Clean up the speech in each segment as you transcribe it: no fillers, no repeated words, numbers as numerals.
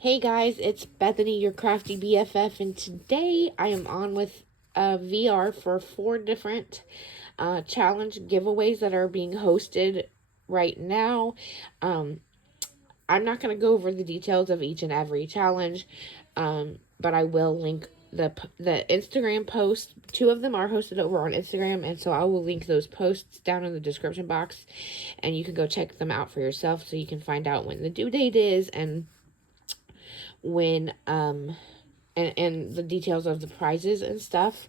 Hey guys, it's Bethany, your crafty BFF, and today I am on with VR for 4 different challenge giveaways that are being hosted right now. Um, I'm not going to go over the details of each and every challenge, but I will link the Instagram post. 2 of them are hosted over on Instagram, and so I will link those posts down in the description box, and you can go check them out for yourself so you can find out when the due date is and when and the details of the prizes and stuff.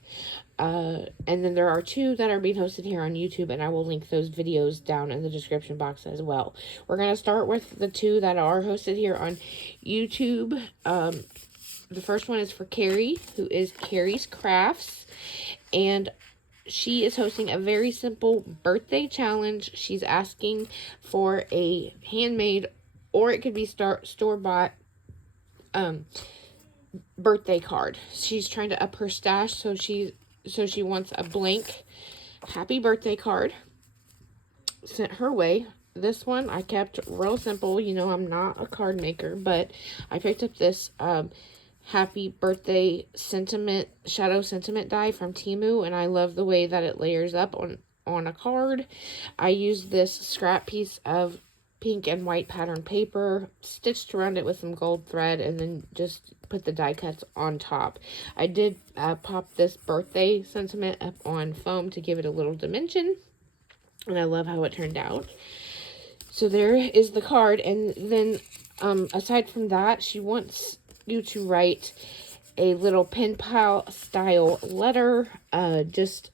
And then there are 2 that are being hosted here on YouTube, and I will link those videos down in the description box as well. We're going to start with the 2 that are hosted here on YouTube. The first one is for Carrie, who is Carrie's Crafts, and she is hosting a very simple birthday challenge. She's asking for a handmade, or it could be store-bought, birthday card. She's trying to up her stash, so she wants a blank happy birthday card sent her way. This one I kept real simple. You know, I'm not a card maker, but I picked up this happy birthday shadow sentiment die from Temu, and I love the way that it layers up on a card. I used this scrap piece of pink and white pattern paper, stitched around it with some gold thread, and then just put the die cuts on top. I did pop this birthday sentiment up on foam to give it a little dimension, and I love how it turned out. So there is the card, and then aside from that, she wants you to write a little pen pal style letter, just,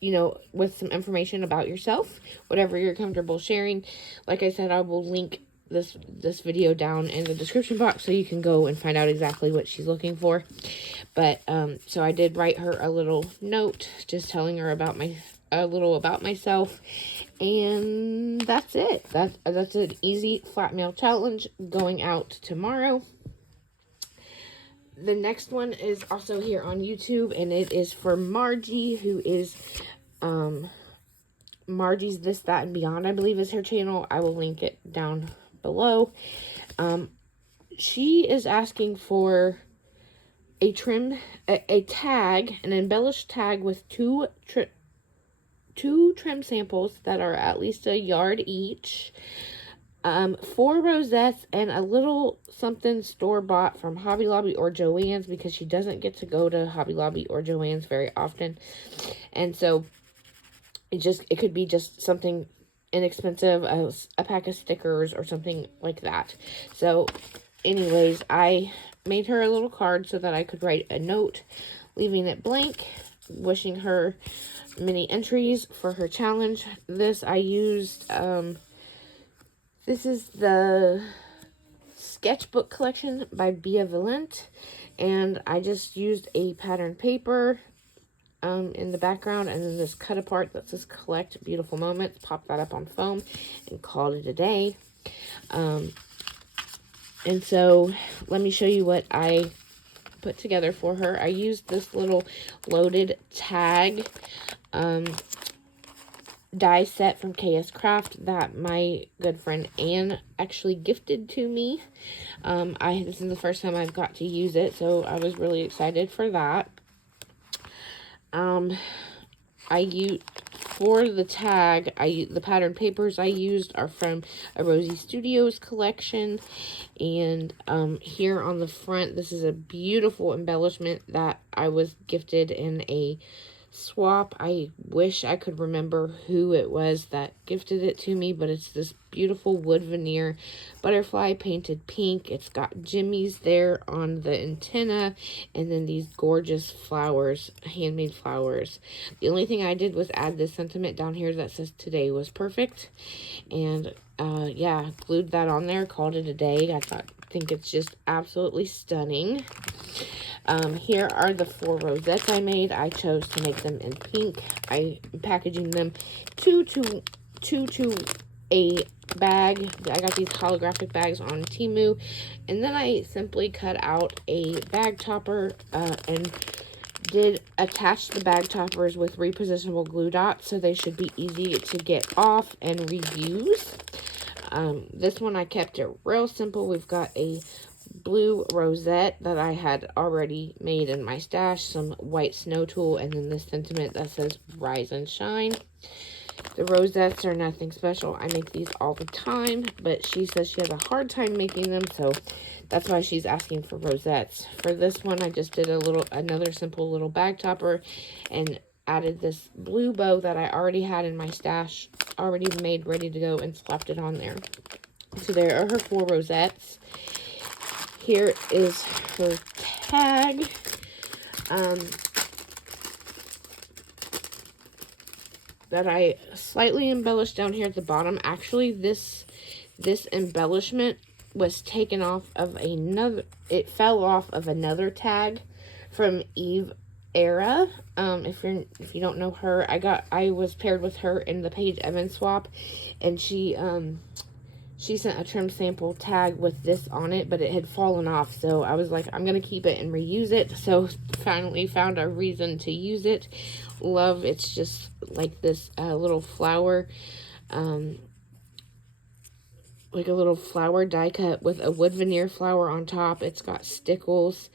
you know, with some information about yourself, whatever you're comfortable sharing. Like I said, I will link this video down in the description box so you can go and find out exactly what she's looking for. But so I did write her a little note just telling her about a little about myself, and that's it. That's an easy flat mail challenge going out tomorrow. The next one is also here on YouTube, and it is for Margie, who is Margie's This, That, and Beyond, I believe is her channel. I will link it down below. She is asking for a tag, an embellished tag with two trim samples that are at least a yard each, 4 rosettes, and a little something store-bought from Hobby Lobby or Joann's, because she doesn't get to go to Hobby Lobby or Joann's very often. And so it could be just something inexpensive, a pack of stickers or something like that. So anyways, I made her a little card so that I could write a note, leaving it blank, wishing her many entries for her challenge. This I used, this is the sketchbook collection by Beavalent, and I just used a pattern paper in the background, and then this cut apart that says collect beautiful moments, pop that up on foam and called it a day. And so let me show you what I put together for her. I used this little loaded tag die set from KS Craft that my good friend Anne actually gifted to me. This is the first time I've got to use it, so I was really excited for that. For the tag, the pattern papers I used are from a Rosie Studios collection, and here on the front, this is a beautiful embellishment that I was gifted in a swap. I wish I could remember who it was that gifted it to me, but it's this beautiful wood veneer butterfly painted pink. It's got jimmies there on the antenna, and then these gorgeous flowers, handmade flowers. The only thing I did was add this sentiment down here that says today was perfect, and yeah, glued that on there, called it a day. I think it's just absolutely stunning. Here are the 4 rosettes I made. I chose to make them in pink. I'm packaging them to a bag. I got these holographic bags on Temu, and then I simply cut out a bag topper and did attach the bag toppers with repositionable glue dots, so they should be easy to get off and reuse. This one I kept it real simple. We've got a blue rosette that I had already made in my stash, some white snow tulle, and then this sentiment that says Rise and Shine. The rosettes are nothing special. I make these all the time, but she says she has a hard time making them, so that's why she's asking for rosettes. For this one, I just did another simple little bag topper and added this blue bow that I already had in my stash, already made, ready to go, and slapped it on there. So there are her 4 rosettes. Here is her tag. That I slightly embellished down here at the bottom. Actually, this embellishment was taken off of it fell off of another tag from Eve Era. If you don't know her, I was paired with her in the Paige Evans swap, and she sent a trim sample tag with this on it, but it had fallen off, so I was like, I'm gonna keep it and reuse it. So finally found a reason to use it. Love, it's just like this little flower, like a little flower die cut with a wood veneer flower on top. It's got stickles,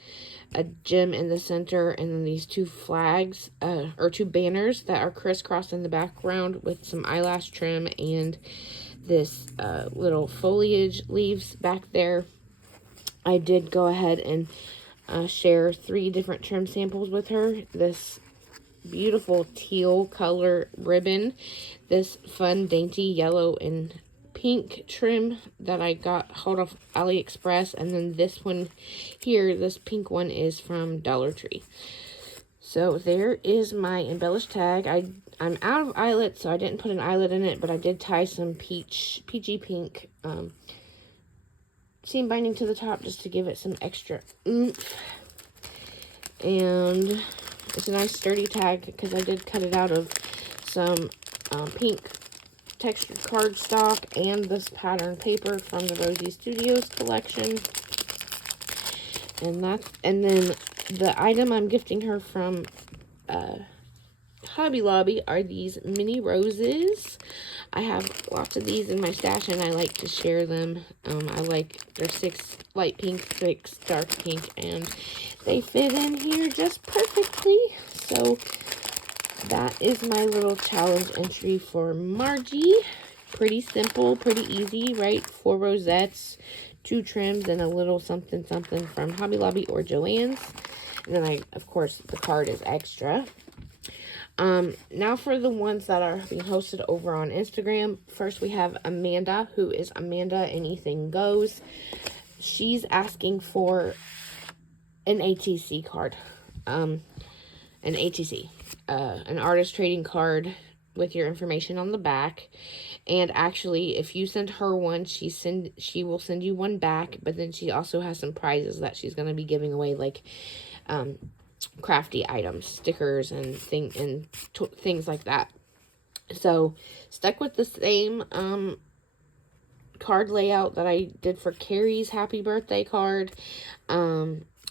a gem in the center, and then these 2 flags, or 2 banners that are crisscrossed in the background with some eyelash trim and this little foliage leaves back there. I did go ahead and share 3 different trim samples with her. This beautiful teal color ribbon, this fun dainty yellow and pink trim that I got hold of AliExpress, and then this one here, this pink one, is from Dollar Tree. So there is my embellished tag. I'm out of eyelets, so I didn't put an eyelet in it, but I did tie some peachy pink seam binding to the top just to give it some extra oomph. And it's a nice sturdy tag because I did cut it out of some pink textured cardstock and this pattern paper from the Rosie Studios collection. And then the item I'm gifting her from Hobby Lobby are these mini roses. I have lots of these in my stash, and I like to share them. They're 6 light pink, 6 dark pink, and they fit in here just perfectly. So that is my little challenge entry for Margie. Pretty simple, pretty easy, right? 4 rosettes, 2 trims, and a little something from Hobby Lobby or Joann's. And then of course, the card is extra. Now for the ones that are being hosted over on Instagram. First, we have Amanda, who is Amanda Anything Goes. She's asking for an ATC card. An ATC. An artist trading card with your information on the back. And actually, if you send her one, she will send you one back, but then she also has some prizes that she's going to be giving away, like crafty items, stickers, and things like that. So stuck with the same card layout that I did for Carrie's happy birthday card.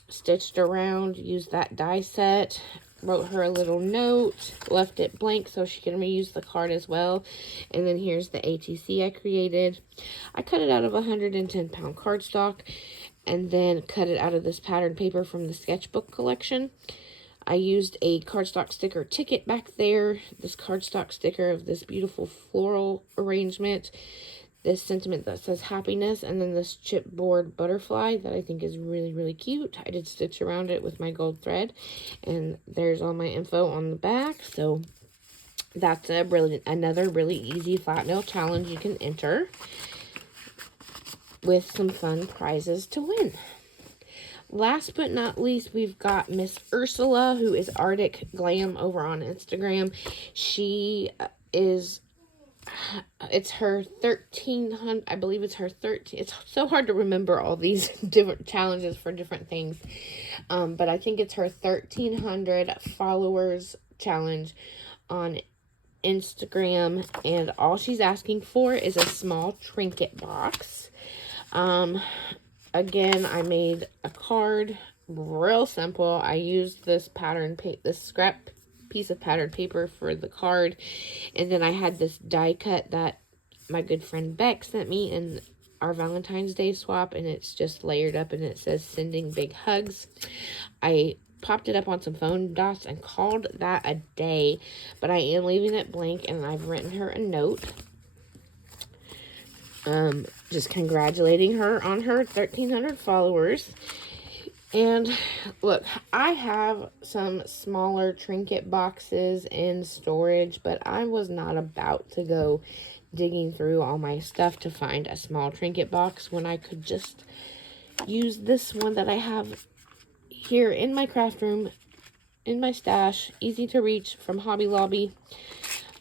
Stitched around, used that die set, wrote her a little note, left it blank so she can reuse the card as well. And then here's the ATC I created. I cut it out of 110-pound cardstock and then cut it out of this pattern paper from the sketchbook collection. I used a cardstock sticker ticket back there, this cardstock sticker of this beautiful floral arrangement, this sentiment that says happiness, and then this chipboard butterfly that I think is really, really cute. I did stitch around it with my gold thread, and there's all my info on the back. So that's another really easy flat nail challenge you can enter with some fun prizes to win. Last but not least, we've got Miss Ursula, who is Arctic Glam over on Instagram. She is, it's her 1300, I believe it's her 13, it's so hard to remember all these different challenges for different things. But I think it's her 1300 followers challenge on Instagram, and all she's asking for is a small trinket box. Again, I made a card, real simple. I used this this scrap piece of pattern paper for the card, and then I had this die cut that my good friend Beck sent me, and our Valentine's Day swap, and it's just layered up, and it says sending big hugs. I popped it up on some phone dots and called that a day, but I am leaving it blank, and I've written her a note. Just congratulating her on her 1,300 followers. And look, I have some smaller trinket boxes in storage, but I was not about to go digging through all my stuff to find a small trinket box when I could just use this one that I have here in my craft room, in my stash, easy to reach from Hobby Lobby.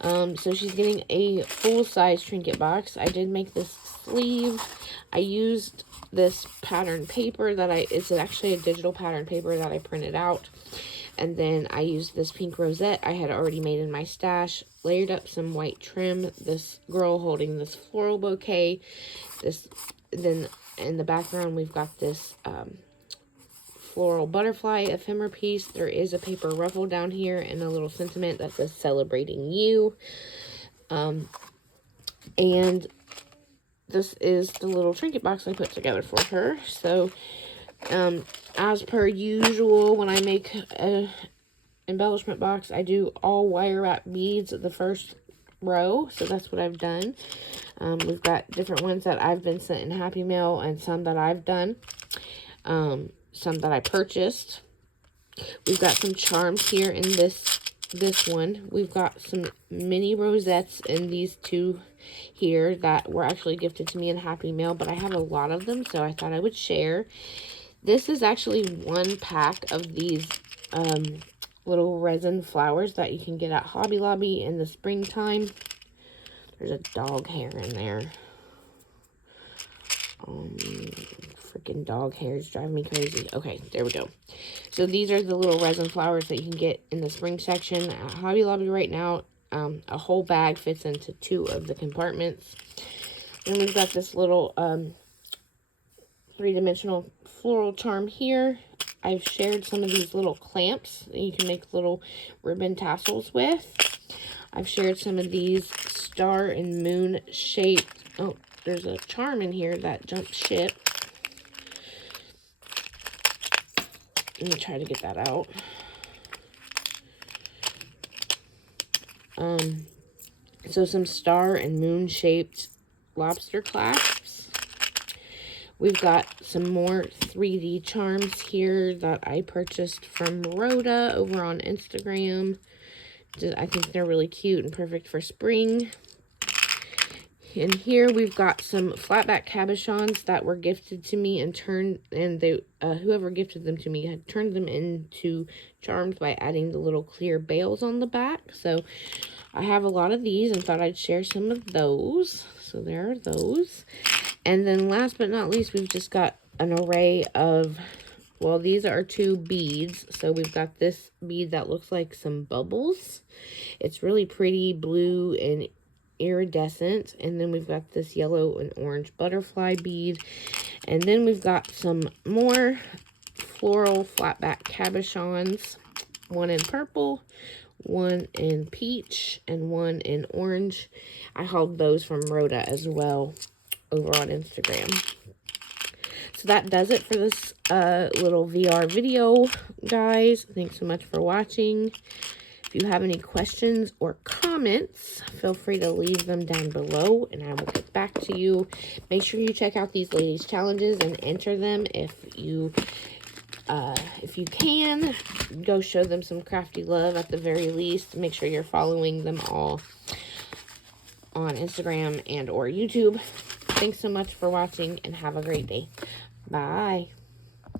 So she's getting a full-size trinket box. I did make this sleeve. I used this pattern paper that it's actually a digital pattern paper that I printed out. And then I used this pink rosette I had already made in my stash, layered up some white trim, this girl holding this floral bouquet. Then in the background, we've got this floral butterfly ephemera piece. There is a paper ruffle down here and a little sentiment that says celebrating you. And this is the little trinket box I put together for her. So, as per usual, when I make a embellishment box, I do all wire wrap beads the first row. So that's what I've done. We've got different ones that I've been sent in Happy Mail and some that I've done. Some that I purchased. We've got some charms here in this one. We've got some mini rosettes in these two here that were actually gifted to me in Happy Mail, but I have a lot of them, so I thought I would share. This is actually one pack of these little resin flowers that you can get at Hobby Lobby in the springtime. There's a dog hair in there. Freaking dog hairs drive me crazy. Okay, there we go. So these are the little resin flowers that you can get in the spring section at Hobby Lobby right now. A whole bag fits into 2 of the compartments. And we've got this little 3-dimensional floral charm here. I've shared some of these little clamps that you can make little ribbon tassels with. I've shared some of these star and moon shaped. Oh, there's a charm in here that jumped ship. Let me try to get that out. So some star and moon shaped lobster clasps. We've got some more 3D charms here that I purchased from Rhoda over on Instagram. I think they're really cute and perfect for spring. And here we've got some flatback cabochons that were gifted to me and whoever gifted them to me had turned them into charms by adding the little clear bails on the back. So I have a lot of these and thought I'd share some of those. So there are those. And then last but not least, we've just got an array of, well, these are 2 beads. So we've got this bead that looks like some bubbles. It's really pretty blue and iridescent. And then we've got this yellow and orange butterfly bead. And then we've got some more floral flatback cabochons. One in purple, one in peach, and one in orange. I hauled those from Rhoda as well over on Instagram. So that does it for this little VR video, guys. Thanks so much for watching. If you have any questions or comments, feel free to leave them down below and I will get back to you. Make sure you check out these ladies' challenges and enter them if you can. Go show them some crafty love at the very least. Make sure you're following them all on Instagram and or YouTube. Thanks so much for watching and have a great day. Bye.